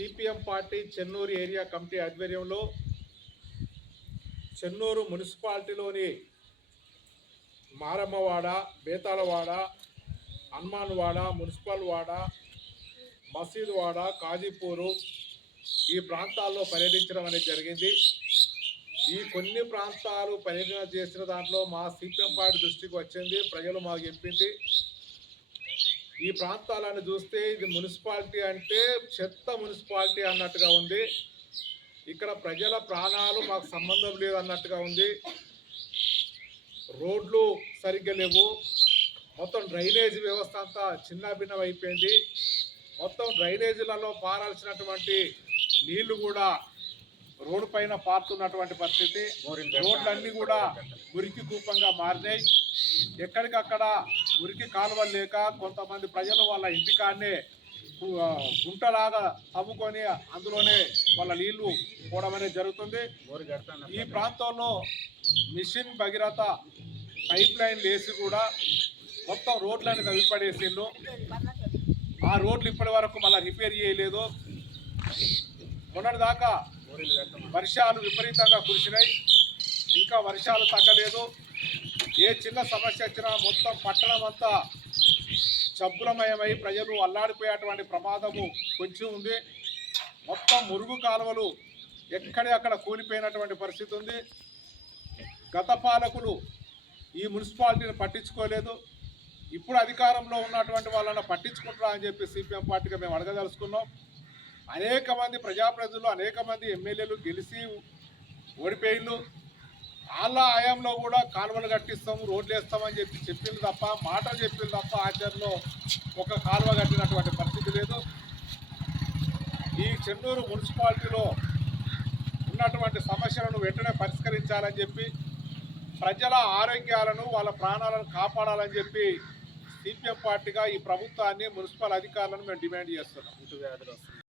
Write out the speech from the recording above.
CPM party Chennur area committee ఆధ్వర్యంలో Chennur మున్సిపాలిటీలోని మారమ్మవాడ, బేతాళవాడ, Hanumanwada, municipal వాడ, మసీదు వాడ, కాజీపూరు ఈ ప్రాంతాల్లో పర్యటించడం అనేది జరిగింది. ఈ కొన్ని ప్రాంతాలు పర్యటన చేసిన దాంట్లో మా సిపిఎం పార్టీ దృష్టికి వచ్చింది, ప్రజలు మాకు చెప్పింది. ఈ ప్రాంతాలను చూస్తే ఇది మున్సిపాలిటీ అంటే చెత్త మున్సిపాలిటీ అన్నట్టుగా ఉంది. ఇక్కడ ప్రజల ప్రాణాలు మాకు సంబంధం లేదు అన్నట్టుగా ఉంది. రోడ్లు సరిగ్గా లేవు, మొత్తం డ్రైనేజ్ వ్యవస్థ అంతా చిన్నభిన్నం అయిపోయింది. మొత్తం డ్రైనేజీలలో పారాల్సినటువంటి నీళ్లు కూడా రోడ్డు పైన పారుతున్నటువంటి పరిస్థితి. రోడ్లన్నీ కూడా మురికి కూపంగా మారినాయి. ఎక్కడికక్కడ మురికి కాలువలు లేక కొంతమంది ప్రజలు వాళ్ళ ఇంటికాడనే గుంటలాగా తవ్వుకొని అందులోనే వాళ్ళ నీళ్లు పోవడం అనేది జరుగుతుంది. ఈ ప్రాంతంలో మిషన్ భగీరథ పైప్ లైన్ వేసి కూడా మొత్తం రోడ్లని తవ్విపడేసిండ్రు. ఆ రోడ్లు ఇప్పటి వరకు మళ్ళీ రిపేర్ చేయలేదు. మొన్నటిదాకా వర్షాలు విపరీతంగా కురిసినాయి, ఇంకా వర్షాలు తగ్గలేదు. ఏ చిన్న సమస్య వచ్చినా మొత్తం పట్టణం అంతా జబ్బులమయమై ప్రజలు అల్లాడిపోయేటువంటి ప్రమాదము కొంచెం ఉంది. మొత్తం మురుగు కాలువలు ఎక్కడెక్కడ కూలిపోయినటువంటి పరిస్థితి ఉంది. గత పాలకులు ఈ మున్సిపాలిటీని పట్టించుకోలేదు. ఇప్పుడు అధికారంలో ఉన్నటువంటి వాళ్ళని పట్టించుకుంటారా అని చెప్పి సిపిఎం పార్టీగా మేము అడగదలుచుకున్నాం. అనేక మంది ప్రజాప్రతినిధులు, అనేక మంది ఎమ్మెల్యేలు గెలిచి ఓడిపోయిళ్ళు. వాళ్ళ హయాంలో కూడా కాలువలు కట్టిస్తాము, రోడ్లు వేస్తామని చెప్పి చెప్పింది తప్ప, మాటలు చెప్పింది తప్ప ఆచరణలో ఒక కాలువ కట్టినటువంటి పరిస్థితి లేదు. ఈ చెన్నూరు మున్సిపాలిటీలో ఉన్నటువంటి సమస్యలను వెంటనే పరిష్కరించాలని చెప్పి, ప్రజల ఆరోగ్యాలను వాళ్ళ ప్రాణాలను కాపాడాలని చెప్పి సిపిఎం పార్టీగా ఈ ప్రభుత్వాన్ని, మున్సిపల్ అధికారులను మేము డిమాండ్ చేస్తున్నాం.